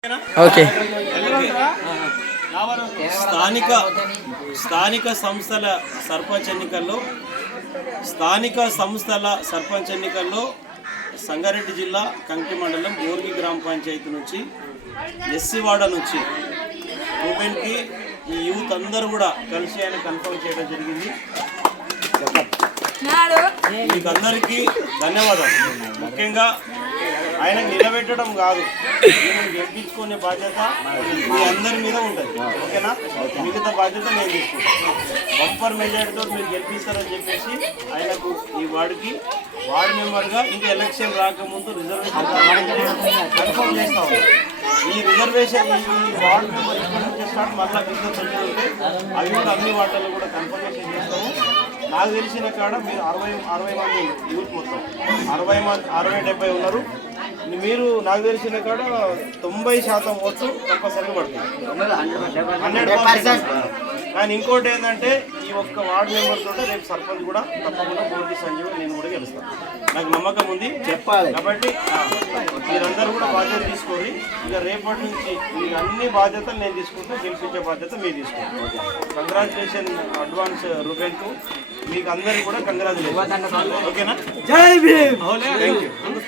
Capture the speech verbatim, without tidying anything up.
Okay స్థానిక స్థానిక సంస్థల సర్పంచ్ ఎన్నికల్లో స్థానిక సంస్థల సర్పంచ్ ఎన్నికల్లో సంగారెడ్డి జిల్లా కంకి మండలం బోర్గి గ్రామ పంచాయతీ నుంచి ఎస్సీవాడ నుంచి రూబెన్కి ఈ యూత్ అందరూ కూడా కలిసి ఆయన కన్ఫర్మ్ చేయడం జరిగింది. మీకు అందరికీ ధన్యవాదాలు. ముఖ్యంగా ఆయన నిలబెట్టడం కాదు, నేను గెలిపించుకునే బాధ్యత మీ అందరి మీద ఉంటుంది. ఓకేనా? మిగతా బాధ్యత నేను తీసుకుంటాను. బంపర్ మెజార్టీతో మీరు గెలిపిస్తారని చెప్పేసి ఆయనకు ఈ వార్డుకి వార్డు మెంబర్గా ఇంకా ఎలక్షన్ రాకముందు రిజర్వేషన్ కన్ఫర్మ్ చేస్తా ఉన్నాం. ఈ రిజర్వేషన్ ఈ వార్డు మెంబర్ ఇక్కడ నుంచి స్టార్ట్ మళ్ళీ బిజినెస్ వచ్చి ఉంటే అవి కూడా అన్ని వార్డుల్లో కూడా కన్ఫర్మేషన్ చేస్తాము. నాకు తెలిసిన కాడ మీరు అరవై అరవై మంది యూత్ మొత్తం అరవై మంది అరవై డెబ్బై ఉన్నారు. మీరు నాకు తెలిసిన కాడ తొంభై శాతం ఓట్లు కంపల్సరీగా పడుతుంది, హండ్రెడ్ పర్సెంట్. కానీ ఇంకోటి ఏంటంటే ఈ ఒక్క వార్డు మెంబర్ తోటే రేపు సర్పంచ్ కూడా తప్పకుండా బోర్గి సంజీవ్ నేను కూడా గెలుస్తాను. నాకు నమ్మకం ఉంది చెప్పాలి. కాబట్టి మీరందరూ కూడా బాధ్యత తీసుకోండి. ఇక రేపటి నుంచి మీకు అన్ని బాధ్యతలు నేను తీసుకుంటే గెలిపించే బాధ్యత మీరు తీసుకోండి. కంగ్రాచులేషన్ అడ్వాన్స్ రూబెన్కు. మీకు అందరికీ కూడా కంగ్రాచులేషన్. ఓకేనా? జై భీమ్. Thank you.